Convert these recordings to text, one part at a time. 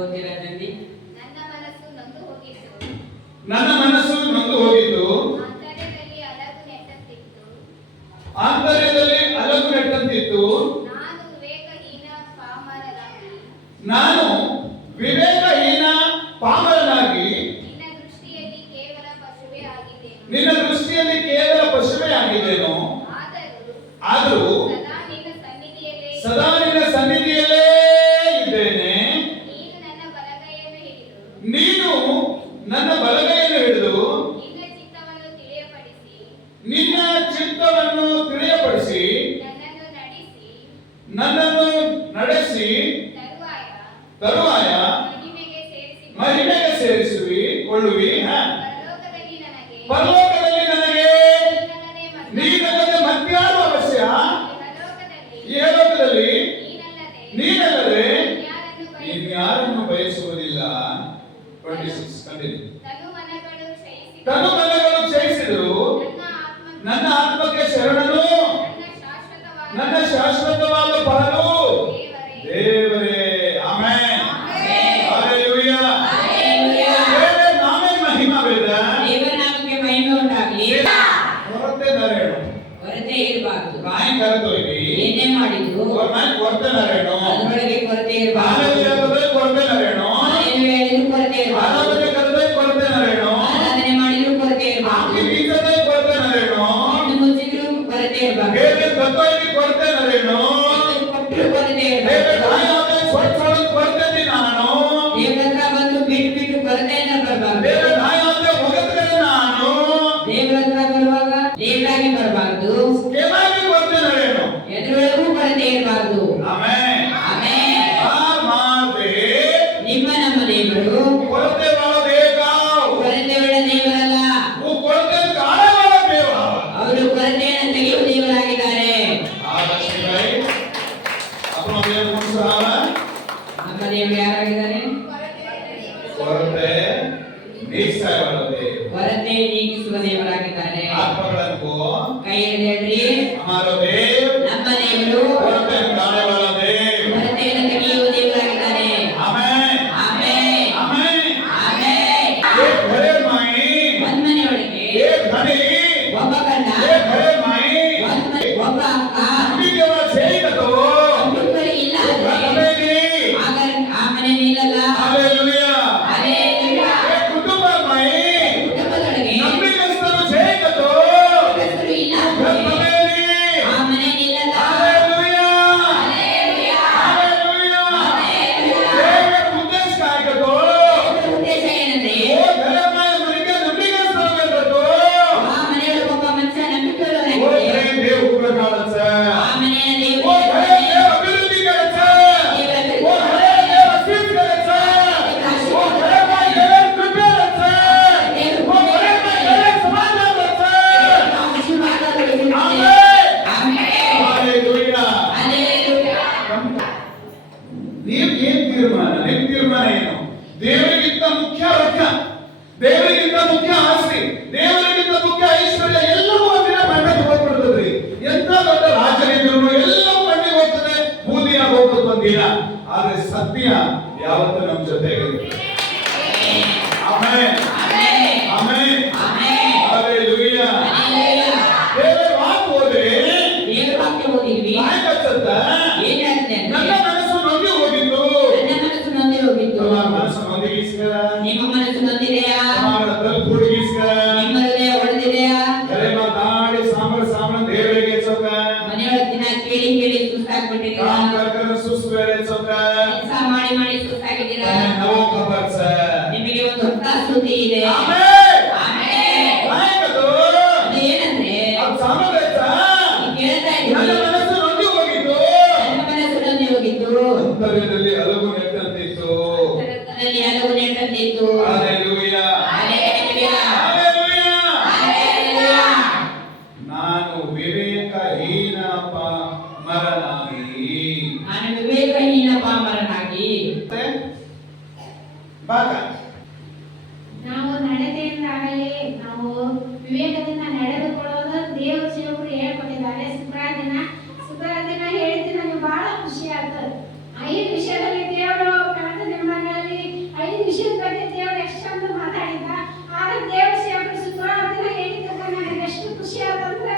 ಓದಿರೋದ್ರಲ್ಲಿ ನನ್ನ ಮನಸ್ಸು ನೊಂದು ಹೋಗಿದ್ದು, ಆಂತರ್ಯದಲ್ಲಿ ಅಲಗು ನೆಟ್ಟಂತಿತ್ತು. ನಾನು ವಿವೇಕಹೀನ ಪಾಮರನಾಗಿ ನಿನ್ನ ದೃಷ್ಟಿಯಲ್ಲಿ ಕೇವಲ ಪಶುವೇ ಆಗಿದ್ದೇನೋ. ಆದರೂ ಸದಾ ನಿನ್ನ ಸನ್ನಿಧಿಯಲ್ಲೇ ಇದ್ದೇನೆ. ನೀನು ನನ್ನ ಬಲಗೈಯನ್ನು ಹಿಡಿದು ನಿನ್ನ ಚಿತ್ತವನ್ನು ತಿಳಿಯಪಡಿಸಿ ನನ್ನನ್ನು ನಡೆಸಿ ತರುವಾಯ ಮಹಿಮೆಗೆ ಸೇರಿಸುವಿ ಕೊಳ್ಳುವಿ. ಪರಲೋಕದಲ್ಲಿ ನನಗೆ ನೀನಲ್ಲದೆ ಮತ್ಯಾರು ಅವಶ್ಯ? ಈ ಲೋಕದಲ್ಲಿ ನೀನಲ್ಲದೆ ಇನ್ಯಾರನ್ನು ಬಯಸುವುದಿಲ್ಲ. 26 ಕಂಟಿನ್ಯೂ. ತನುಮನಗಳು ಕ್ಷಯಿಸಿದರು, ನನ್ನ ಆತ್ಮಕ್ಕೆ ಶರಣನು, ನನ್ನ ಶಾಶ್ವತವಾದ ಪಾಲು ದೇವರೇ. ಆಮೆನ್. ಹಲ್ಲೆಲೂಯಾ. ನಾಮೇ ಮಹಿಮಾ ವೇದ. ದೇವರ ನಾಮಕ್ಕೆ ಮಹಿಮೆ ಉಂಟಾಗಲಿ. ಹೊರತೆ ನರೇಣು ಕೊರತೆ ಇರಬಾರದು. ನಾಯಿ ಕರೆದೊಯ್ದಿ ಏನೇ ಮಾಡಿದ್ರು ಕೊರತೆ ನರೇಣು ಅದರೊಳಗೆ ಕೊರತೆ ಇರಬಾರದು. ಕೊರತೆ ನರೇಣು ಏನು ಹೇಳಿದ್ರು ಕೊರತೆ ಇರಬಾರದು. ಕೊರತೆ ನರೇಣು ಆರಾಧನೆ ಮಾಡಿದ್ರು ಕೊರತೆ ಇರಬಾರದು. ಕೊರತೆ ನರೇಣು ಮುಚ್ಚಿದ್ರು ಕೊರತೆ ಇರಬಾರದು. ಕೊರತೆ ನರೇಣು ಕೊರತೆ ಇರಬಾರದು. ಕೊರತೆ ನಾನು ದೇವರ ಹತ್ರ ಬಂದು ಬಿಟ್ಟು ಬಿಟ್ಟು ಕೊರತೆಯಿಂದ ಬರಬಾರದು. ನಾನು ದೇವರ ಹತ್ರ ಬರುವಾಗ ದೇವರಾಗಿ ಬರಬಾರದು. ಕೊರತೆ ನರೇನು ಎದುರೊಳಗೂ ಕೊರತೆ ಇರಬಾರದು. ಆಮೆನ್. ಆಮೆನ್. ನಿಮ್ಮ ನಮ್ಮ ದೇವರು ಕೊರತೆ ಬೇಗ ಕೊರತೆಯುಳ್ಳ ದೇವರಲ್ಲ. ಕೊರತೆ ಕಾಣಬಾರ ದೇವ. ಅವರು ಕೊರತೆಯನ್ನು ತೆಗೆಯುವ ದೇವರಾಗಿದ್ದಾರೆ. ನಮ್ಮ ದೇವರು ಯಾರಾಗಿದ್ದಾರೆ? ಕೊರತೆ ಕೊರತೆ ನೀಗಿಸುವ ದೇವರಾಗಿದ್ದಾರೆ. ಆತ್ಮಗಳನ್ನು ಕೈ ಹಿಡಿದ್ರಿ. ನಮ್ಮ ದೇವರು ಕೊರತೆಯನ್ನು ತೆಗೆಯುವ ದೇವರಾಗಿದ್ದಾರೆ. ಆಮೆನ್. ಆಮೆನ್. ಆಮೆನ್. ಒಂದ್ ಮನೆಯೊಳಗೆ ಒಬ್ಬ ಗಂಡ ಒಬ್ಬ ಅಕ್ಕ ಇಲ್ಲ ಅಂದ್ರೆ ಆ ಮನೆ ನಿಲ್ಲಲ್ಲ. ಕುಟುಂಬದೊಳಗೆ ಇಲ್ಲ ಅಂದ್ರೆ ಆ ಮನೆ ನಿಲ್ಲಲ್ಲ. ಉದ್ದೇಶ ಏನಂದ್ರೆ ಆ ಮನೆಯೊಳಗೆ ಒಬ್ಬ ಮನುಷ್ಯ ನಂಬಿಕೆಯುಳ್ಳವನಾಗಿದ್ರೆ ಆ ಮನೆಯ ದೇವರು ತೀರ್ಮಾನ ಏನು? ದೇವರಿಗಿಂತ ಮುಖ್ಯ ರೊಕ್ಕ, ದೇವರಿಗಿಂತ ಮುಖ್ಯ ಆಸ್ತಿ, ದೇವರಿಗಿಂತ ಮುಖ್ಯ ಐಶ್ವರ್ಯ ಎಲ್ಲವೂ ಒಂದಿನ ಮಣ್ಣಿಗೆ ಹೋಗ್ಬಿಡ್ತದ್ರಿ. ಎಂತ ದೊಡ್ಡ ರಾಜರಿದ್ರು ಎಲ್ಲವೂ ಮಣ್ಣಿಗೆ ಹೋಗ್ತದೆ, ಬೂದಿಯಾಗಿ ಹೋಗ್ತದೆ ಒಂದಿನ. ಆದ್ರೆ ಸತ್ಯ ಯಾವತ್ತೂ ನಮ್ಮ ಜೊತೆಗೆ. ಆಮೆನ್. ಆಮೆನ್. ಹಲ್ಲೆಲೂಯಾ. ದೇವರ ವಾಕ್ಯ ಓದಿದ್ರೆ ನನ್ನ ಮನಸ್ಸು ನೊಂದು ಹೋಗಿತ್ತು. ಮನಸ್ಸು ನೊಂದಿಗಿಸ್ಕರ ನಿಮ್ಮ ಮನಸ್ಸು ನೊಂದಿದೆಯಾ? ನಿಮ್ಮ ಹೃದಯ ಒಡೆದಿದೆಯಾ? ಮಾತಾಡಿ ಸಾಂಬಾರ ದೇವರಿಗೆ ಚೌಕ ಮನೆಯೊಳಗೆ ದಿನ ಕೇಳಿ ಕೇಳಿ ಸುಸ್ತಾಗ್ಬಿಟ್ಟಿದ್ದೀರಾ? ಸುಸ್ತು ಬೇರೆ ಚೌಕ ಕೆಲಸ ಮಾಡಿ ಮಾಡಿ ಸುಸ್ತಾಗಿದ್ದೀರಾ? ನವೋ ಖಬರ್ ನಿಮಗೆ ಒಂದು ಹೊಸ ಸುದ್ದಿ ಇದೆ. ಏನಂದ್ರೆ ಕೇಳ್ತಾ ಇದ್ದೀವಿ. ನನ್ನ ಮನಸ್ಸು ನೊಂದು ಹೋಗಿತ್ತು. ಅಂತರ್ಯದಲ್ಲಿ ಅಲಗು ನೆಟ್ಟಂತಿತ್ತು. ಹಲವು ನೆಟ್ಟಂತಿತ್ತು. ಹಲ್ಲೆಲೂಯಾ. ನಾನು ವಿವೇಕಹೀನ ಪಾಮರನಾಗಿ ನಾವು ನಡತೆಯಿಂದಾಗಲಿ ನಾವು ವಿವೇಕದಿಂದ ನಡೆದುಕೊಳ್ಳೋದು ದೇವರ ಸೇವಕರು ಹೇಳ್ಕೊಟ್ಟಿದ್ದಾರೆ. ಶುಕ್ರವಾರ ದಿನ ಹೇಳಿದ್ದು ನನಗೆ ಬಹಳ ಖುಷಿ ಆಯ್ತು. ಈ ವಿಷಯದಲ್ಲಿ ದೇವರು ಕಳೆದ ದಿನಗಳಲ್ಲಿ ವಿಷಯದ ಬಗ್ಗೆ ದೇವರು ಎಷ್ಟು ಚಂದ ಮಾತಾಡಿದ. ಆದ್ರೆ ದೇವರ ಸೇವಕರು ಶುಕ್ರವಾರ ದಿನ ಹೇಳಿದಾಗ ನನಗೆ ಎಷ್ಟು ಖುಷಿ ಆದಂದ್ರೆ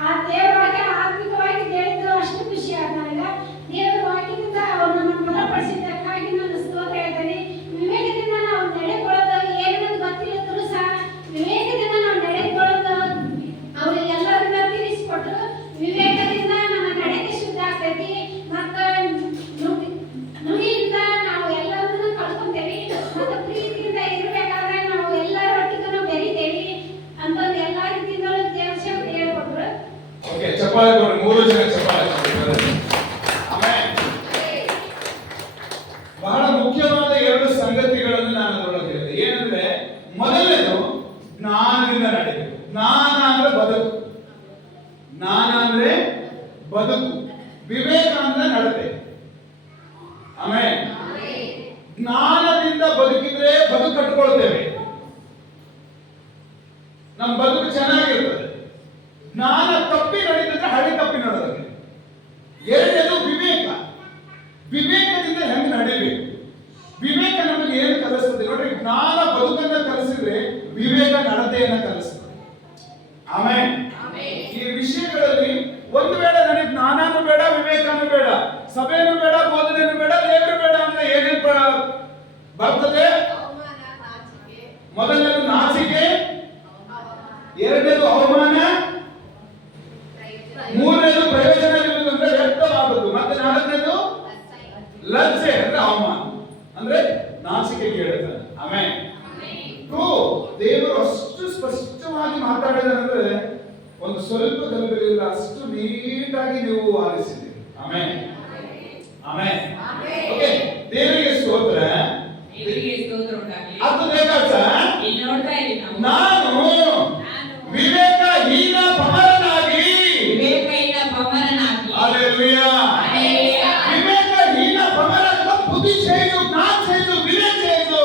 ಆ ದೇವರ ವಾಕ್ಯ ಆತ್ಮಿಕವಾಗಿ ಹೇಳಿದ್ದು ಅಷ್ಟು ಖುಷಿ ಆದ ನನಗೆ. ದೇವರ ವಾಕ್ಯದಿಂದ ಅವರನ್ನು ಬಲಪಡಿಸಿದ್ದಕ್ಕಾಗಿ ನಾನು ಸ್ತೋತ್ರ ಹೇಳ್ತೇನೆ. ವಿವೇಕದಿಂದ ನಾವು ನಡೆಕೊಳ್ಳೋದು ಏನೇನು ಗೊತ್ತಿಲ್ಲದ್ರು ಸಹ ವಿವೇಕದಿಂದ ನಾವು ನಡೆಕೊಳ್ಳೋದು ಅವರಿಗೆಲ್ಲರನ್ನ ತಿಳಿಸಿಕೊಟ್ರು. ವಿವೇಕದಿಂದ ನಮ್ಮ ನಡೆಗೆ ಶುದ್ಧ ಆಗ್ತೈತಿ ಮತ್ತು ನುಡಿಯಿಂದ ನಾವು ಎಲ್ಲರನ್ನೂ ಕಳ್ಕೊಂತೇವೆ ಮತ್ತು ಪ್ರೀತಿಯಿಂದ ಇರಬೇಕಾದ್ರೆ ನಾವು ಎಲ್ಲರೊಟ್ಟಿಗೂ ಬೆರಿತೇವೆ ಅಂತಂದು ಎಲ್ಲ ರೀತಿಯಿಂದಲೂ ದೇವರ ಸೇವಕರು ಹೇಳ್ಕೊಟ್ರು. ಓಕೆ, ಚಪ್ಪಾಳೆ ಕೊಡಿ, 3 ಜನ ಚಪ್ಪಾಳೆ ಕೊಡಿ. ಆಮೆನ್. ಬಹಳ ಮುಖ್ಯವಾದ 2 ಸಂಗತಿಗಳನ್ನು ನಾನು ಅದರೊಳಗೆ ಹೇಳಿದೆ. ಏನಂದ್ರೆ ಮೊದಲನೇದು ಜ್ಞಾನದಿಂದ ನಡೆಯಬೇಕು. ಜ್ಞಾನ ಅಂದ್ರೆ ಬದುಕು, ಜ್ಞಾನ ಅಂದ್ರೆ ಬದುಕು, ವಿವೇಕ ಅಂದ್ರೆ ನಡತೆ. ಆಮೆನ್. ಜ್ಞಾನದಿಂದ ಬದುಕಿದ್ರೆ ಬದುಕು ಕಟ್ಕೊಳ್ತೇವೆ, ನಮ್ಮ ಬದುಕು ಚೆನ್ನಾಗಿರ್ತದೆ. ಜ್ಞಾನ ತಪ್ಪಿ ನಡೆದಿದ್ರೆ ಹಳಿ ತಪ್ಪಿ ನಡೆದಂಗೆ. ಎರಡನೇದು ವಿವೇಕ. ವಿವೇಕದಿಂದ ಹೆಂಗ್ ನಡೀಬೇಕು? ವಿವೇಕ ನಮಗೆ ಏನು ಕಲಿಸ್ತದೆ ನೋಡ್ರಿ? ಜ್ಞಾನ ಬದುಕನ್ನ ಕಲಿಸಿದ್ರೆ ವಿವೇಕ ನಡತೆಯನ್ನ ಕಲಿಸ್ತದೆ. ಆಮೇಲೆ ಈ ವಿಷಯಗಳಲ್ಲಿ ಒಂದು ವೇಳೆ ನನಗೆ ಜ್ಞಾನನೂ ಬೇಡ, ವಿವೇಕನೂ ಬೇಡ, ಸಭೆನೂ ಬೇಡ, ಬೋಧನೆನೂ ಬೇಡ, ದೇವರು ಬೇಡ ಅಂದ್ರೆ ಏನೇನು ಬರ್ತದೆ? ಮೊದಲನೇದು ನಾಚಿಕೆ, ಎರಡನೇದು ಅವಮಾನ, ಮೂರನೇದು ಪ್ರಯೋಜನವಿಲ್ಲದು ಅಂದ್ರೆ ವ್ಯಕ್ತವಾಗುವುದು, ಮತ್ತೆ ನಾಲ್ಕನೇದು ಲಜ್ಜೆ ಅಂದ್ರೆ ಅವಮಾನ ಅಂದ್ರೆ ನಾಚಿಕೆಗೆ ಹೇಳ್ತಾರೆ. ಆಮೇಲೆ ದೇವರು ಅಷ್ಟು ಸ್ಪಷ್ಟವಾಗಿ ಮಾತಾಡಿದಾರಂದ್ರೆ ಒಂದು ಸ್ವಲ್ಪ ಗಲಭೆಯಿಲ್ಲ, ಅಷ್ಟು ನೀಟಾಗಿ ನೀವು ಆಲಿಸಿದ್ದೀರಿ. ಆಮೇಲೆ ಆಮೇಲೆ ಓಕೆ, ದೇವರಿಗೆ ಸ್ತೋತ್ರ. ಅದು ಬೇಕಾದ ನಾನು ವಿವೇಕಹೀನ ಪಮರನಾಗಿ ಹಲ್ಲೆಲೂಯಾ. ವಿವೇಕಹೀನ ಪಮರ ಬುದ್ಧಿ చేయదు, ಜ್ಞಾನ చేయదు, ವಿವೇಕ చేయదు.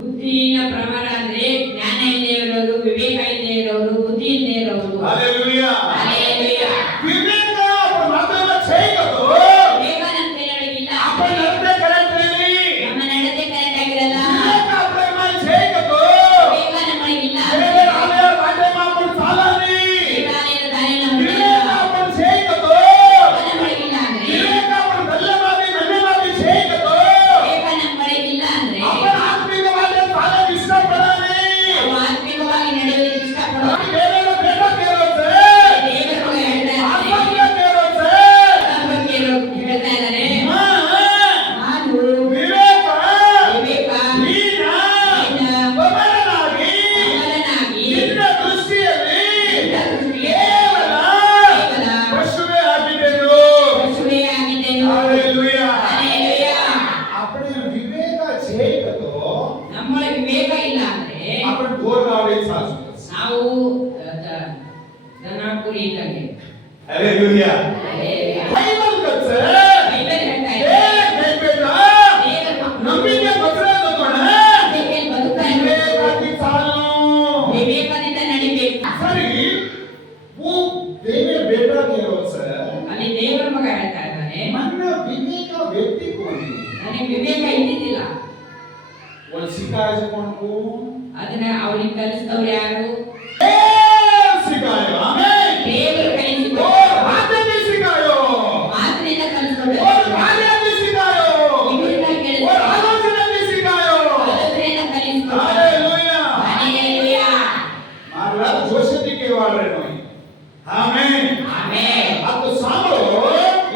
ಬುದ್ಧಿಹೀನ ಪ್ರಮರ ಅಂದ್ರೆ ಜ್ಞಾನ ಇಲ್ಲದೆ ಇರೋರು, ವಿವೇಕ ಇಲ್ಲದೆ ಇರೋರು, ಬುದ್ಧಿ ಇಲ್ಲದೆ ಇರೋರು. ಹಲ್ಲೆಲೂಯಾ. ವಿವೇಕ ಮಾತನ್ನ చేయదు, ವಿವೇಕ ನಮ್ಮ ಕೈಯೊಳಗಿಲ್ಲ. आपण ನಡತೆ ಕರೆಕ್ಟ್ ಇರಲಿ, ನಮ್ಮ ನಡತೆ ಕರೆಕ್ಟ್ ಆಗಿರಲ್ಲ. ವಿವೇಕ ಪ್ರೇಮ చేయదు, ವಿವೇಕ ನಮ್ಮೊಳಗಿಲ್ಲ. ಬೇರೆ ಆಲಯ ಬಾಟೆ ಮಾಪನ ಸಾಲಾನಿ, ದೇವಾಲಯದ ದಾರಿನ ವಿವೇಕ आपण చేయదు, ನಮ್ಮೊಳಗಿಲ್ಲ ಅಂದ್ರೆ ವಿವೇಕ आपण ಧನ್ಯವಾದಿ ಧನ್ಯವಾದಿ చేయదు, ವಿವೇಕ ನಮ್ಮೊಳಗಿಲ್ಲ ಅಂದ್ರೆ आपण ಆತ್ಮಿಕವಾದ ಸಾಲ ಇಷ್ಟಪಡಾನೆ, ನಾವು ಆತ್ಮಿಕವಾಗಿ ನಡೆಯೋದಕ್ಕೆ ಇಷ್ಟಪಡೋದು. ಬೇರೆ ಬೇಡ ಕೇಳೋದು, ದೇವರು ಹೇಳ್ತಾ ಆತ್ಮಿಕ ಕೇಳೋದು. ಹೇಳ್ತಾ ಇದ್ದಾರೆ, ಹಾ, ನಾನು ವಿವೇಕ ವಿವೇಕ ಹೀನ ಪಮರನಾಗಿ ನಿನ್ನ ದೃಷ್ಟಿಯಲ್ಲಿ ಕೇವಲ ಪಶುವೇ ಆಗಿದ್ದೆನು. ಪಶುವೇ ಆಗಿದ್ದೆನು. ಹಲ್ಲೆಲೂಯಾ. ಹಲ್ಲೆಲೂಯಾ. આપણે વિવેક છે તો ನಮ್ಮೊಳಗೆ ವಿವೇಕ ಇಲ್ಲ ಅಂದ್ರೆ આપણે ઢોરગાવડે સાચું. ನಾವು ದನ ಕುರಿ ಇದ್ದಂಗೆ. ಹಲ್ಲೆಲೂಯಾ. ಹಲ್ಲೆಲೂಯಾ. ಬೈಬಲ್ ಕಚ್ಚೆ ಬೈಬಲ್ ಹೇಳ್ತಾ ಏ ಇದೆ, ಬೇಡ ದೇವರ ಮಕ್ಕಳು ನಂಬಿಕೆ ಮಾತ್ರ ತಗೋಣ, ದೇವರಲ್ಲಿ ಬದುಕ್ತಾ ಇರ್ಬೇಕು. ವಿವೇಕಾದಿ ಸಾಲು. ವಿವೇಕದಿಂದ ನಡಿಬೇಕು. ಸರಿ, वो देवे बेटा के होता ಅಲ್ಲಿ ದೇವರ ಮಗ ಹೇಳ್ತಾ ಇದ್ದಾನೆ, मन विवेक व्यक्ति कौन है? ನನಗೆ ವಿವೇಕ ಇದ್ದಿದ್ದಿಲ್ಲ. वो सिखाया कौन को? ಅದನ್ನ ಅವನಿಗೆ ಕಲಿಸಿದವ್ರು ಯಾರು? सिखाया हमें, ದೇವರು ಕಲಿಸಿದ್ರು. और बातें भी सिखायो, ಮಾತಿನಿಂದ ಕಲಿಸಿದ್ರು. और कार्य भी सिखायो, ಇವ್ರನ್ನ और ಕೇಳಿದ್ರು. आलोचना भी सिखायो. ಆಲೋಚನೆಯಿಂದ ಕಲಿಸಿದ್ರು. हालेलुया. ಹಲ್ಲೆಲೂಯಾ. मारला जोशती के वाल रहे नोई. आमेन. ಆಮೆನ್. अब तो सामरो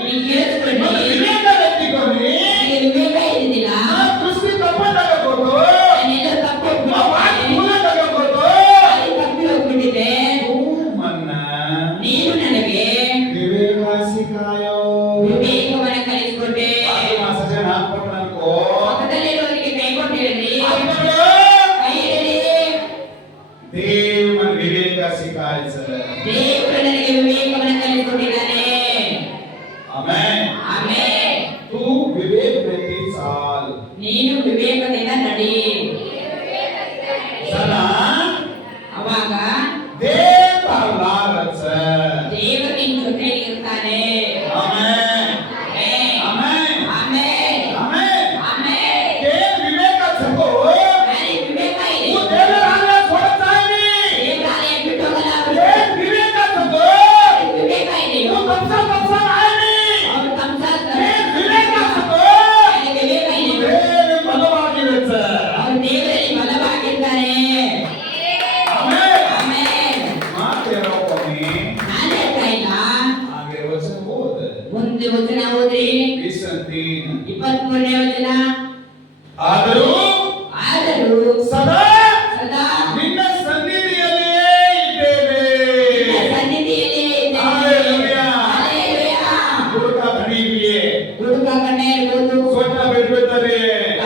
ಇಲ್ಲಿ ಕೇಳಿಸ್ಕೊಳ್ಳಿ. मन विवेक व्यक्ति को नहीं, ನನಗೆ ವಿವೇಕ ಇದ್ದಿದ್ದಿಲ್ಲ. ना दृष्टि कपड़ा को तो, ನಾನೆಲ್ಲ ತಪ್ಪು ना बात ಹೋಗ್ಬಿಟ್ಟಿದ್ದೆ. भूल को तो, ಅಲ್ಲಿ ತಪ್ಪಿ ಹೋಗ್ಬಿಟ್ಟಿದ್ದೆ. तू मन ನೀನು ನನಗೆ विवेक सिखायो. ವಿವೇಕವನ್ನ ಕಲಿಸಿಕೊಟ್ಟೆ. बाकी मासा जन हाथ पकड़न को, ಪಕ್ಕದಲ್ಲಿರೋರಿಗೆ ಕೈ ಕೊಟ್ಟು ಹೇಳ್ರಿ, हाथ पकड़ो. ಕೈ ಹಿಡೀರಿ. देव मन विवेक सिखाए सर. ದೇವರು ನನಗೆ ವಿವೇಕವನ್ನ ಕಲಿಸಿಕೊಟ್ಟಿದ್ದಾನೆ. आमेन. ಆಮೆನ್. तू विवेक व्यक्ति साल. ನೀನು ವಿವೇಕದಿಂದ ನಡಿ. सना ಅವಾಗ देव पालारच. ದೇವರು ನಿನ್ನ ಜೊತೆಗೆ ಇರ್ತಾನೆ. आमेन. ಆಮೆನ್. आमेन. ಆಮೆನ್. आमेन. ಆಮೆನ್. के विवेक सको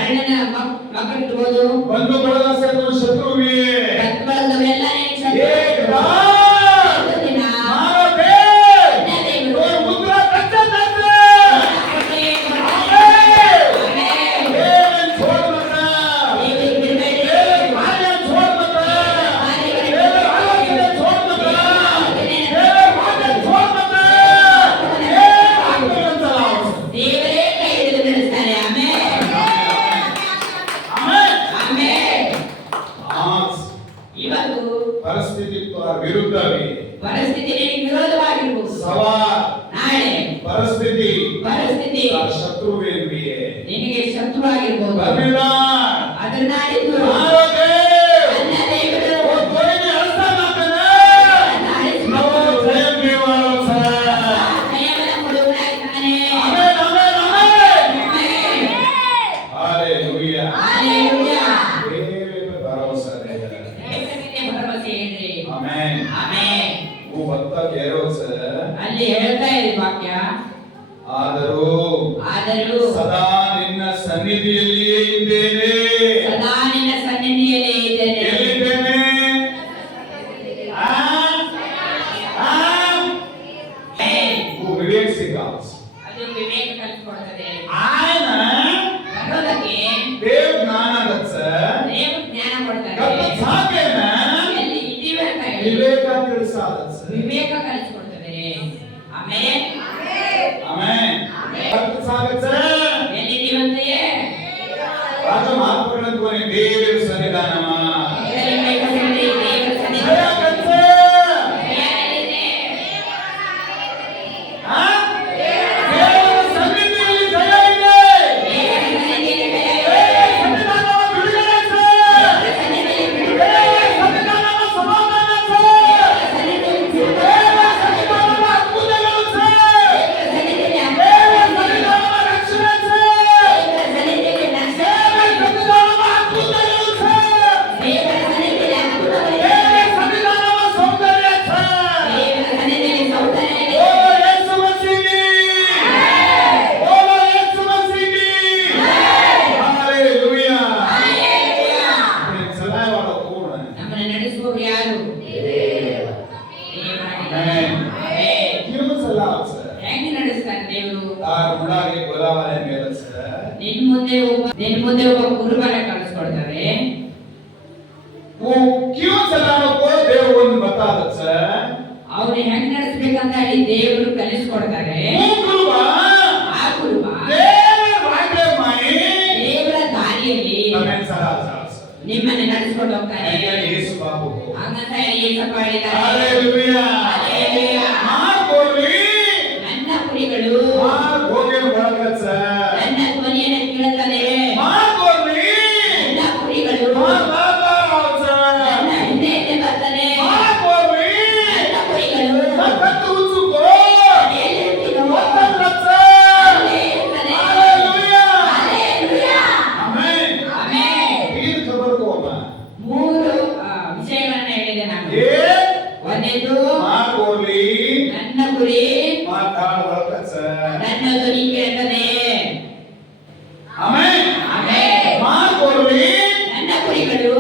ವರ್ಣನ ಮಕ್ಕಳಿರ್ಬೋದು, ಬಂಧು ಬಳಗ ಸೇರಿದ ಶತ್ರುವಿಯೇ, ಬಳಗದವರೆಲ್ಲ ಪರಿಸ್ಥಿತಿ ವಿರೋಧವಾಗಿರ್ಬೋದು, ನಾಳೆ ಪರಿಸ್ಥಿತಿ ಶತ್ರುವಿಯೇ ನಿನಗೆ ಶತ್ರುವಾಗಿರ್ಬೋದು, ಅದರ ನಾಡಿದ್ದು ಅಲ್ಲಿ ಹೇಳ್ತಾ ಇದೆ ವಾಕ್ಯ, ಆದರೂ ಸದಾ ನಿನ್ನ ಸನ್ನಿಧಿಯಲ್ಲಿಯೇ ಇದ್ದೇನೆ, ಸದಾ ನಿನ್ನ ಸನ್ನಿಧಿಯಲ್ಲೇ ಇದ್ದೇನೆ. ಎಲ್ಲಿದ್ದೇನೆ? ವಿವೇಕ್ ಸಿಂಗಾಸ್ ಅದು ವಿವೇಕ ಕಲಿಸ್ಕೊಡ್ತದೆ. ఆయన ಬರೋದಕ್ಕೆ ದೇವ್ ಜ್ಞಾನದಚ್ಚ ದೇವರು ಜ್ಞಾನ ಕೊಡ್ತಾರೆ. ಕತ್ತ ಸಾಕೇನ ಎಲ್ಲಿ ಇದ್ದೀವಿ ಅಂತ ಹೇಳಿ ವಿವೇಕ ತಿಳಿಸಾದಚ್ಚ ವಿವೇಕ ಕಲಿಸ್ಕೊಡ್ತದೆ. ಆಮೇಲೆ ಆಮೆನ್. ಕತ್ತ ಸಾಗಚ್ಚ ಎಲ್ಲಿದ್ದೀವಂತೆಯೇ ರಾಜ ಮಾತುಗಳನ್ನು ಕೊನೆ ದೇವರ ಸನ್ನಿಧಾನಮ ನಿನ್ ಮುಂದೆ ಒಬ್ಬ ಕುರುಬನ ಕಳಿಸ್ಕೊಡ್ತಾರೆ. ಅವ್ರು ಹೆಂಗ್ ನಡೆಸ್ಬೇಕಂತ ಹೇಳಿ ದೇವರು ಕಲಿಸ್ಕೊಡ್ತಾರೆ. ಆ ಕುರುಬ ದೇವರ ದಾರಿಯಲ್ಲಿ ನಿಮ್ಮನ್ನ ನಡೆಸ್ಕೊಂಡು ಹೋಗ್ತಾರೆ. ಹಂಗಂತ ಹೇಳಿ ಯೇಸಪ್ಪ ಹೇಳಿದ್ದಾರೆ, ನನ್ನ ಕುರಿಗಳು ನನ್ನ ಧ್ವನಿಯನ್ನು ಕೇಳುತ್ತದೆ, ನನ್ನ ಕುರಿಗಳು ನನ್ನ ಹಿಂದೆ ಬರ್ತದೆ, ನನ್ನ ಕುರಿಗಳು ಮೂರು ವಿಷಯಗಳನ್ನ ಹೇಳಿದೆ ನಾನು. ಒಂದೇದು ನನ್ನ ಕುರಿ ನನ್ನ ಧ್ವನಿ ಕೇಳ್ತದೆ. ನನ್ನ ಕುರಿಗಳು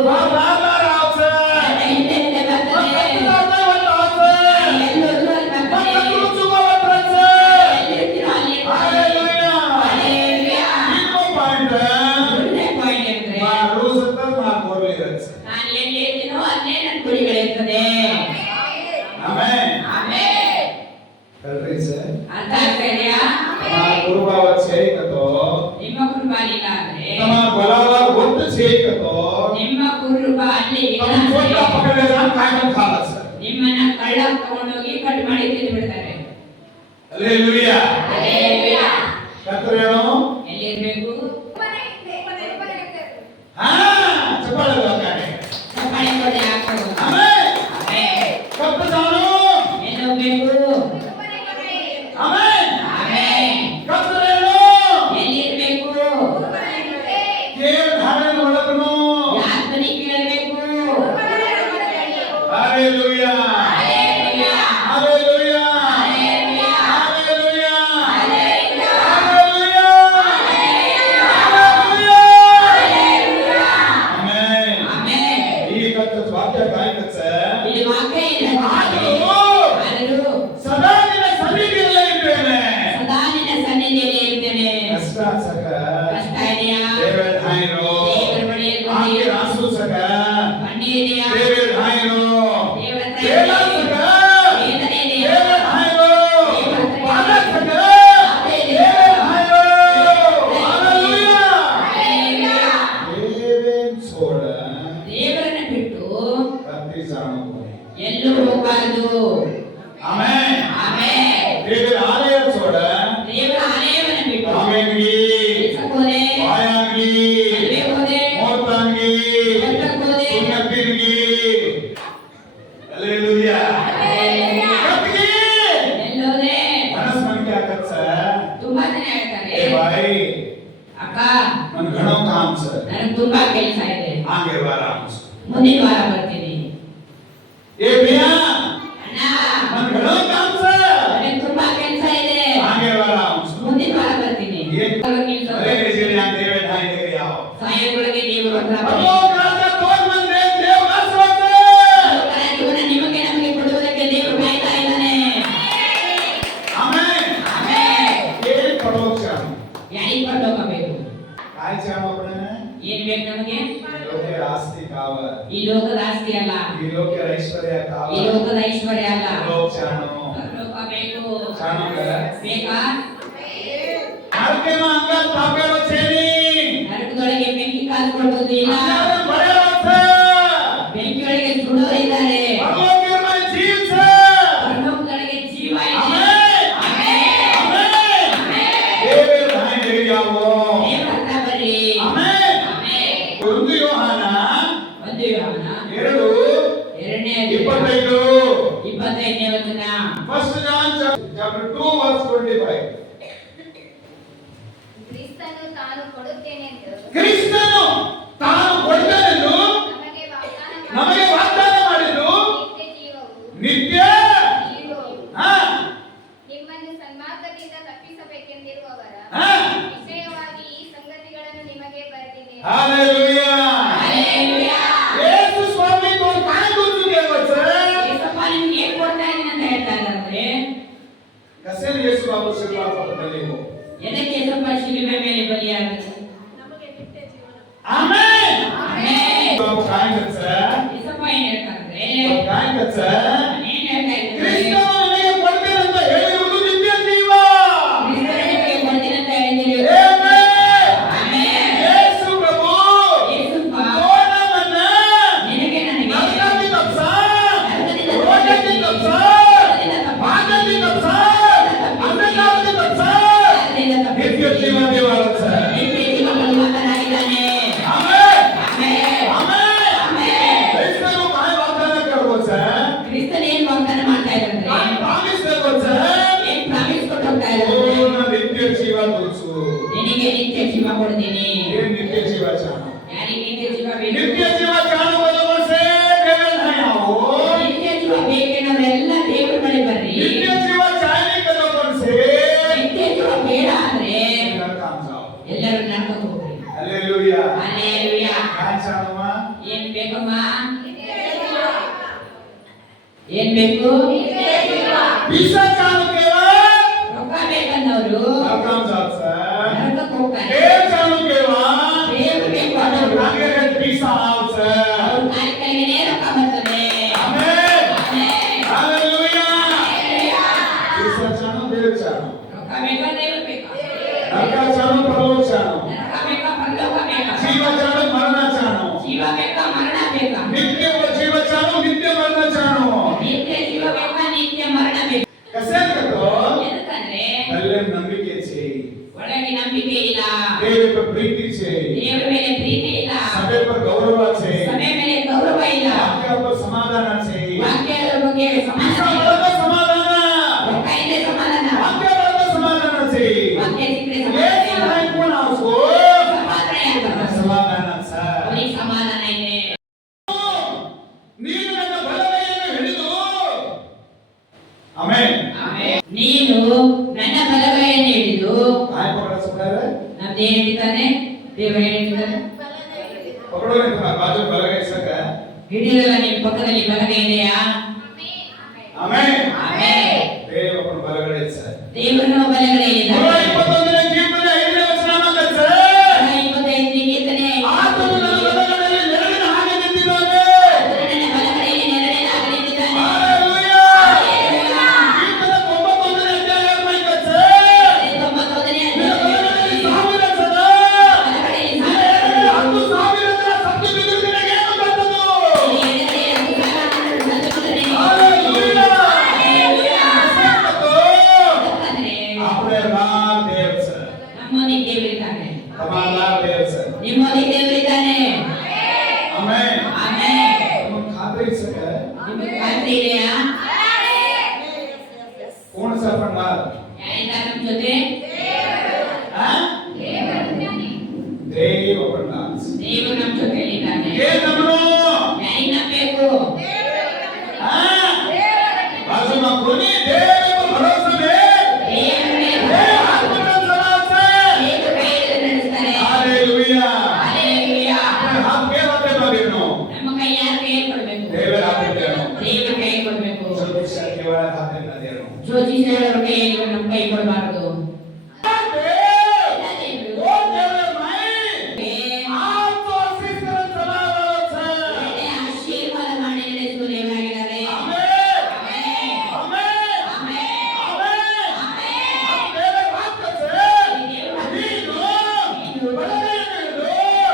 ನನ್ನ ಹಿಂದೆ ಬರ್ತದೆ, ಎಲ್ಲೋದ್ರೂ ಅಲ್ಲಿ ಬರ್ತದೆ, ಎಲ್ಲಿರ್ತೀರೋ ಅಲ್ಲಿ ಮೂರನೇ ಪಾಯಿಂಟ್ ಅಂದ್ರೆ ನಾನು ಎಲ್ಲಿ ಇರ್ತೀನೋ ಅಲ್ಲೇ ನನ್ನ ಕುರಿಗಳಿರ್ತದೆ. ಅರ್ಥ ಆಗ್ತಾ ಇದೆಯಾ? ನಿಮ್ಮ ಕುರುಬ ಇಲ್ಲ ಅಂದ್ರೆ ನಿಮ್ಮ ಕುರುಬ ಅಲ್ಲಿ ನಿಮ್ಮನ್ನ ಕಳ್ಳ ತಗೊಂಡೋಗಿ ಕಟ್ ಮಾಡಿ ತಿಂದು ಬಿಡ್ತಾರೆ. ಎಲ್ಲಿರ್ಬೇಕು? ಚಪ್ಪಾಳೆ ಕೊಡಿ ಹಾಕೋದು. ಎಲ್ಲಿ ಹೋಗ್ಬೇಕು? ಎಲ್ಲಿರ್ಬೇಕು? ಯಾರ್ ಧ್ವನಿ ಕೇಳಬೇಕು? ಎಲ್ಲೂ ಹೋಗಬಾರದು. ಆಮೆನ್. ಆಮೆನ್. ದೇವರ ಆಲಯ ಸೋಡ ದೇವರ ಆಲಯವನ್ನು ಬಿಟ್ಟು ಆಮೆನ್ಗೆ ಹೋದೆ, ಆಯಾಂಗಿ ಅಲ್ಲೇ ಹೋದೆ, ಮೋರ್ತಾಂಗಿ ಹೋದೆ, ಸುನ್ನತಿಗೆ ಹಲ್ಲೆಲೂಯಾ ಕತ್ತಿಗೆ ಎಲ್ಲೋದೆ. ಮನಸ್ ಮನ್ಕೆ ಆಗತ್ ಸರ್ ತುಂಬಾ ಜನ ಹೇಳ್ತಾರೆ, ಏ ಬಾಯಿ ಅಕ್ಕ मन घणो काम सर ನನಗೆ ತುಂಬಾ ಕೆಲಸ ಇದೆ, आगे वार आऊं ಮುಂದಿನ ವಾರ ಬರ್ತೀನಿ. ए भैया ಅಣ್ಣ मन घणो काम सर ನನಗೆ ತುಂಬಾ ಕೆಲಸ ಇದೆ, आगे वार आऊं ಮುಂದಿನ ವಾರ ಬರ್ತೀನಿ. अरे जेने यहां देवे ढाई लेके आओ ಸಾಯಂಕಾಲಕ್ಕೆ ದೇವರು ಹತ್ರ अबो राजा तोज मन देव आशीर्वाद ಜೀವನ ನಿಮಗೆ ನಮಗೆ ಕೊಡುವುದಕ್ಕೆ ದೇವರು ಕಾಯ್ತಾ ಇದ್ದಾನೆ. आमेन ಆಮೆನ್. ये पढ़ो चाम ಯಾರಿಗೆ ಕೊಂಡೋಗಬೇಕು? काय चाम अपने ಏನ್ ಬೇಕು ನಮಗೆ? लोके रास्ते काव ಈ ಲೋಕದ ಆಸ್ತಿ ಅಲ್ಲ, ये लोके ऐश्वर्य काव ಈ ಲೋಕದ ಐಶ್ವರ್ಯ ಅಲ್ಲ. लोक चानो ಲೋಕ ಬೇಕು. चानो कर ಬೇಕಾ? नरके में अंगल तापेलो छेनी ನರಕದೊಳಗೆ ಬೆಂಕಿ ಕಾದುಕೊಳ್ಳುವುದಿಲ್ಲ, अंगारे बड़े होते ಬೆಂಕಿಯೊಳಗೆ ಸುಡೋರಿದ್ದಾರೆ, परलोके में जीव से ಪರಲೋಕದೊಳಗೆ ಜೀವ ಇದೆ. आमेन ಆಮೆನ್. आमेन ಆಮೆನ್. देवे ढाई लेके आओ ದೇವರ ಹತ್ರ ಬರ್ರಿ. आमेन ಆಮೆನ್. ಒಂದು ಯೋಹಾನ 1 ಯೋಹಾನ 2:25 25ನೇ ವಚನ. First John chapter 2 verse 25 ಕ್ರಿಸ್ತನು ತಾನು ಕೊಡುತ್ತೇನೆಂದು ಕ್ರಿಸ್ತನು ತಾನು ಕೊಡುತ್ತಾನೆಂದು ನಮಗೆ ವಾಗ್ದಾನ ಮಾಡಿದ್ದು ನಿತ್ಯ ಜೀವವು ನಿತ್ಯ ಜೀವವು ಹಾ ನಿಮ್ಮನ್ನು ಸನ್ಮಾರ್ಗದಿಂದ ತಪ್ಪಿಸಬೇಕೆಂದಿರುವವರ ಹಾ ವಿಷಯವಾಗಿ ಈ ಸಂಗತಿಗಳನ್ನು ನಿಮಗೆ ಬರೆದಿದ್ದೇನೆ. Hallelujah hallelujah. ಯೇಸು ಸ್ವಾಮಿ ತೋರ್ ಕಾಯಿ ಕೂತಿದೆ ವಚನ ಯೇಸಪ್ಪ ನಿಮ್ಗೆ ಏನ್ ಕೊಡ್ತಾ ಇದ್ದೀನಿ ಅಂತ ಹೇಳ್ತಾ ಇದ್ದಾರೆ. ಕಸೆ ಯೇಸು ಬಾಬು ಶಿಲ್ಪಾ ಪಕ್ಕದಲ್ಲಿ ಹೋ ಎದಕ್ಕೆ ಯೇಸಪ್ಪ ಶಿಲುಬೆ ಮೇಲೆ ಬಲಿಯಾದರು? Amen amen. ಬಾಬು ಕಾಯಿ ಕಚ್ಚ ಯೇಸಪ್ಪ ಏನ್ ಹೇಳ್ತಾರೆ? ಕಾಯಿ ಕಚ್ಚ ಏನ್ ಹೇಳ್ತಾ ಇದ್ದಾರೆ? ಕ್ರಿಸ್ತನು ನನಗೆ ಕೊಡ್ತೇನೆ ಅಂತ ಹೇಳಿರುವುದು ನಿತ್ಯ ಜೀವ ಕ್ರಿಸ್ತನಿಗೆ ಕೊಡ್ತೀನಿ ಅಂತ ಹೇಳಿದ್ದೀರಿ. Amen amen. ಯೇಸು ಪ್ರಭು ಯೇಸಪ್ಪ ಕೋಣವನ್ನ ನಿನಗೆ ನನಗೆ ನರಕದಿಂದ ತಪ್ಸ ರೋಗದಿಂದ ತಪ್ಸ ಮಾತಲ್ಲಿ ತಪ್ಸ ಅಂಧಕಾರದಿಂದ ತಪ್ಸ ನಿತ್ಯ ಜೀವ ದೇವರ ಸರ್ ನಿತ್ಯ ಜೀವ ಕೊಡುವಾತನಾಗಿದ್ದಾನೆ. Amen amen. Amen amen. ಕ್ರಿಸ್ತನು ಕಾಯಿ ವಾಗ್ದಾನ ಕರ್ಬೋದು ಸರ್ ಕ್ರಿಸ್ತನ ಏನ್ ವಾಗ್ದಾನ ಮಾಡ್ತಾ ಇದ್ದಾರೆ? ಪ್ರಾಮಿಸ್ ಕರ್ಬೋದು ಸರ್ ಏನ್ ಪ್ರಾಮಿಸ್ ಕೊಟ್ಟು ಹೋಗ್ತಾ ಇದ್ದಾರೆ? ಪೂರ್ಣ ನಿತ್ಯ ಜೀವ ತೋರಿಸು ನಿನಗೆ ನಿತ್ಯ ಜೀವ ಕೊಡ್ತೀನಿ. ಏನ್ ನಿತ್ಯ ಜೀವ ಚಾಣ ಯಾರಿಗೆ ನಿತ್ಯ ಜೀವ ಬೇಕು? ನಿತ್ಯ ಜೀವ ಚಾಣ ಬದಲಸೆ ದೇವರ ನಾವು ನಿತ್ಯ ಜೀವ ಬೇಕೆನ್ನೋರೆಲ್ಲ ದೇವರ ಬಳಿ ಬರ್ರಿ. ನಿತ್ಯ ಜೀವ ಚಾಣಿ ಕದಪನ್ಸೆ ನಿತ್ಯ ಜೀವ ಬೇಡ ಅಂದ್ರೆ काम जाओ ಎಲ್ಲರೂ ನರಕಕ್ಕೆ ಹೋಗ್ರಿ. Hallelujah hallelujah. काय चाणवा ಏನ್ ಬೇಕಮ್ಮ? ಏನ್ ಬೇಕು? पिसा चाणू केवा ರೊಕ್ಕ ಬೇಕನ್ನೋರು काम जात सर ನರಕಕ್ಕೆ ಹೋಗ್ತಾರೆ. देव चाणू केवा ದೇವ್ರು ಬೇಕು ಅನ್ನೋರು आगे रे पिसा आव सर ಅವ್ರ ಕಾಲ ಕೆಳಗಡೆ ರೊಕ್ಕ ಬರ್ತದೆ. आमेन ಆಮೆನ್. Hallelujah hallelujah. पिसा चाणू देव चाणू ರೊಕ್ಕ ಬೇಕಾ? ದೇವ್ರು ಬೇಕಾ? नरका चाणू परलोक चाणू ನರಕ ಬೇಕಾ? ಪರಲೋಕ ಬೇಕಾ? जीव चाणू मरण चाणू ಜೀವ ಬೇಕಾ? ಮರಣ ಬೇಕಾ? नित्य जीव चाणू नित्य मरण चाणू ನಿತ್ಯ ಜೀವ ಬೇಕಾ? ನಿತ್ಯ ಮರಣ ಬೇಕಾ? कसे करतो ಎದಕ್ಕಂದ್ರೆ पहले ನಂಬಿಕೆ छे ಒಳಗೆ ನಂಬಿಕೆ ಇಲ್ಲ, देव पर प्रीति छे ದೇವರ ಮೇಲೆ ಪ್ರೀತಿ ಇಲ್ಲ, सभे पर गौरव छे ಸಭೆ ಮೇಲೆ ಗೌರವ ಇಲ್ಲ, वाक्य पर समाधान छे ವಾಕ್ಯದ ಬಗ್ಗೆ ಸಮಾಧಾನ ಇಲ್ಲ. पिसा समाधान ರೊಕ್ಕ ಇದ್ರೆ ಸಮಾಧಾನ, वाक्य पर समाधान छे ವಾಕ್ಯ ಸಿಕ್ಕರೆ ये ಸಮಾಧಾನ ಇಲ್ಲ. है कोण आसो ಸಮಾಧಾನ ಯಾಕೆ? समाधान सर ಅವನಿಗೆ ಸಮಾಧಾನ ಇದೆ. ನೀನು ನನ್ನ ಬಲಗೈಯನ್ನು ಹಿಡಿದು ಆಮೆನ್ ಆಮೆನ್. ನೀನು ನನ್ನ ಬಲಗೈಯನ್ನು ಹಿಡಿದು काय पकड़ा सुनारे ನಮ್ದೇನ್ ಹಿಡಿತಾನೆ? ದೇವರು ಹೇಳಿದ್ದಾನೆ. पकड़ो नहीं तुम्हारे बाजू बलगै सका ಹಿಡಿಯಲ್ಲ. ನಿಮ್ ಪಕ್ಕದಲ್ಲಿ ಬಲಗೈ ಇದೆಯಾ? Amen amen. ದೇವ अपन ಬಲಗೈ ಸರ್ ದೇವರನ್ನು ಬಲಗೈ ಇದೆ. 121ನೇ ಕೀರ್ತನೆ 5ನೇ ವಚನ ಮಾತ್ರ ಸರ್ 25ನೇ ಕೀರ್ತನೆ ಆತನು ನನ್ನ ಬಲಗಡೆಯಲ್ಲಿ ನೆರಳಿನ ಹಾಗೆ ನಿಂತಿದ್ದಾನೆ ನನ್ನ ಬಲಗಡೆಯಲ್ಲಿ ನೆರಳಿನ ಹಾಗೆ ನಿಂತಿದ್ದಾನೆ. ಹಾಲೆಲೂಯಾ ಕೀರ್ತನೆ 91ನೇ ಅಧ್ಯಾಯ ಮೈಕ ಸರ್ 91ನೇ ನಿನ್ನ ಬಲಗಡೆಯಲ್ಲಿ ಸಾವಿರ ಸದಾ ಬಲಗಡೆಯಲ್ಲಿ ಹತ್ತು ಸಾವಿರದ ಸತ್ತು ಬಿದ್ದು ನಿನಗೇನು ಬಂದದು ಎಡಗಡೆಯಲ್ಲಿ 10,000 ಹಾಲೆಲೂಯಾ ನಮ್ಮೊಂದಿಗೆ ದೇವರಿದ್ದಾನೆ. ಆಮೆನ್. ಆಮೆನ್. ನಮ್ಮ ಖಾತ್ರಿ ಇಸಕ ನಿಮಗೆ ಖಾತ್ರಿ ಇದೆಯಾ? ಕೋಣ ಸರ್ಪಣ್ಣ ಯಾರಿದ್ದಾರೆ ನಮ್ಮ ಜೊತೆ? ದೇವ ಪಣ್ಣ ದೇವರು ನಮ್ಮ ಜೊತೆಯಲ್ಲಿದ್ದಾನೆ. ಏನ್ ನಮ್ಮನು ಯಾರಿಗೆ ನಂಬಬೇಕು? बाजू में कोनी देव को भरोसा दे ದೇವರ ಮೇಲೆ देव आत्मा से ದೇವರು ಕೈಯಲ್ಲಿ ನಡೆಸ್ತಾರೆ. Hallelujah hallelujah. हाथ के हाथे बागेनो ನಮ್ಮ ಕೈ ಯಾರ ಕೈಯಲ್ಲಿ ಕೊಡಬೇಕು? देवर हाथे देनो ದೇವರ ಕೈಯಲ್ಲಿ ಕೊಡಬೇಕು. ज्योतिष के वाला हाथे न देनो ಜ್ಯೋತಿಷಿಯವರ ಕೈಯಲ್ಲಿ ನಮ್ಮ ಕೈ ಕೊಡಬಾರದು. ओ देव माई आप तो सिस्टर चला रहा है ಆಶೀರ್ವಾದ ಮಾಡಿ ನಡೆಸುವ ದೇವರಾಗಿದ್ದಾರೆ. आमेन ಆಮೆನ್. आमेन ಆಮೆನ್. आमेन ಆಮೆನ್. आप देव बात से ನೀನು ಬಡವನಾಗಿರು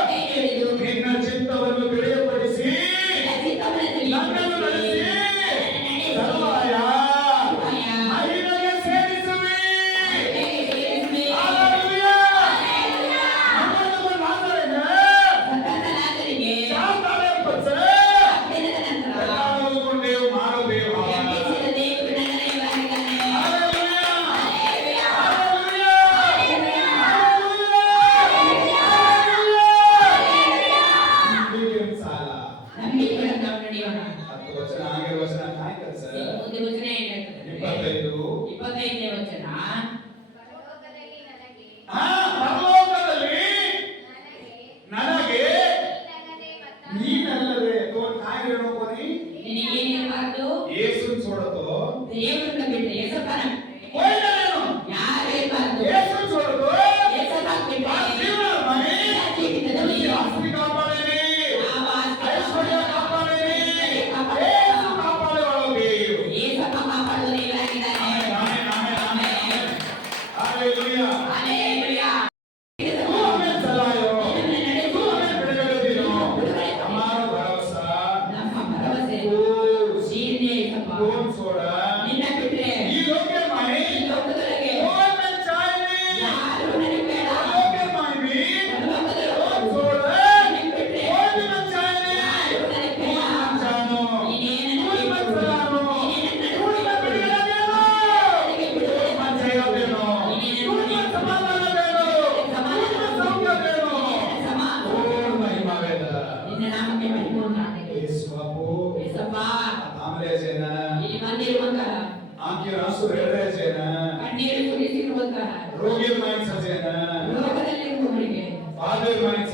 ಕೈ ಹಿಡಿದು ನಿನ್ನ ಚಿತ್ತವನ್ನು ತಿಳಿಯಪಡಿಸಿ ನನ್ನನ್ನು ನಡೆಸಿ ಸರ್ವಾಯ ಮಹಿಮೆಗೆ ಸೇರಿಸುವಿ. ಹಲ್ಲೆಲೂಯಾ. ನಮ್ಮನ್ನು ನಾಸರೇನ ಸಾತಾನೆ ಪಚ್ಚೆ ಎಲ್ಲಾವುಕೊಂಡೇವು ಮಾಡಬೇವು. ಹಲ್ಲೆಲೂಯಾ. ಹಲ್ಲೆಲೂಯಾ. ಹಲ್ಲೆಲೂಯಾ. ನಂಬಿಕೆ ಸಾಲ. ಹತ್ತು ವಚನ ಆಗಿರುವ ವಚನ ಕಾಯ್ತಾರೆ ಸರ್. 25 25ನೇ ವಚನ. ಪರಲೋಕದಲ್ಲಿ ನನಗೆ ಪರಲೋಕದಲ್ಲಿ ನನಗೆ ನೀನಲ್ಲದೆ ನೀನಲ್ಲದೆ ತೋನ್ ಕಾಯಿರೋ ಕೊನಿ ನಿನಗೇನಿರಬಾರದು? ಯೇಸುನ್ छोड़तो ದೇವರನ್ನ ಬಿಟ್ಟು ಯೇಸಪ್ಪನ कोई नहीं ಯಾರು ಇರಬಾರದು. ಯೇಸುನ್ छोड़तो ಯೇಸಪ್ಪ ಬಿಟ್ಟು जीवन में ಜೀವಿತದಲ್ಲಿ आस्ति कापाड़ेनी ಯಾವ ಆಸ್ತಿ ऐश्वर्य कापाड़ेनी यीशु कापाड़े वाला देव. ಯೇಸಪ್ಪ ಕಾಪಾಡುವ ದೇವರಾಗಿದ್ದಾನೆ. आमेन आमेन आमेन. हालेलुया. ಹಲ್ಲೆಲೂಯಾ. तू हमें चलायो तू हमें बिड़गड़े दिलो. हमारा भरोसा ನಮ್ಮ ಭರವಸೆ तू ನೀನೇ ಯೇಸಪ್ಪ. कौन छोड़ा ನಿನ್ನ ಬಿಟ್ಟರೆ ಈ ಲೋಕೆ ಮಾಯಿ ಈ ಲೋಕದೊಳಗೆ कोई मैं चाहनी ಯಾರು ನನಗೆ ಬೇಡ. लोके माई भी ಪರಲೋಕದೊಳಗೆ कौन छोड़ा ನಿನ್ನ ಬಿಟ್ಟರೆ कोई भी मैं चाहनी ಯಾರು ನನಗೆ ಬೇಡ. कौन जानो ನೀನೇ ನನಗೆ कोई मैं ಬೇಕು. चलानो ನೀನೇ ನನ್ನ कोई मैं बिड़गड़े देनो ನನಗೆ ಬಿಡುಗಡೆ कोई मैं जय देनो कोई मैं समाधान देनो कोई मैं सौख्य देनो ಸಮಾಧಾನ. और महिमा वेदा ನಿನ್ನ ನಾಮಕ್ಕೆ ಮಹಿಮೆ ಯೇಸು ಬಾಪು ಯೇಸಪ್ಪ. ಆಮೇಲೆ ಜನ ಇಲ್ಲಿ ಬಂದಿರುವಂತಹ ಆಂಕಿ ರಾಸು ಹೇಳರೆ ಜನ ಕಣ್ಣೀರು ಸುರಿಸಿರುವಂತಹ ರೋಗಿ ಮೈನ್ ಸಜನ ಲೋಕದಲ್ಲಿರುವವರಿಗೆ ಫಾದರ್ ಮೈನ್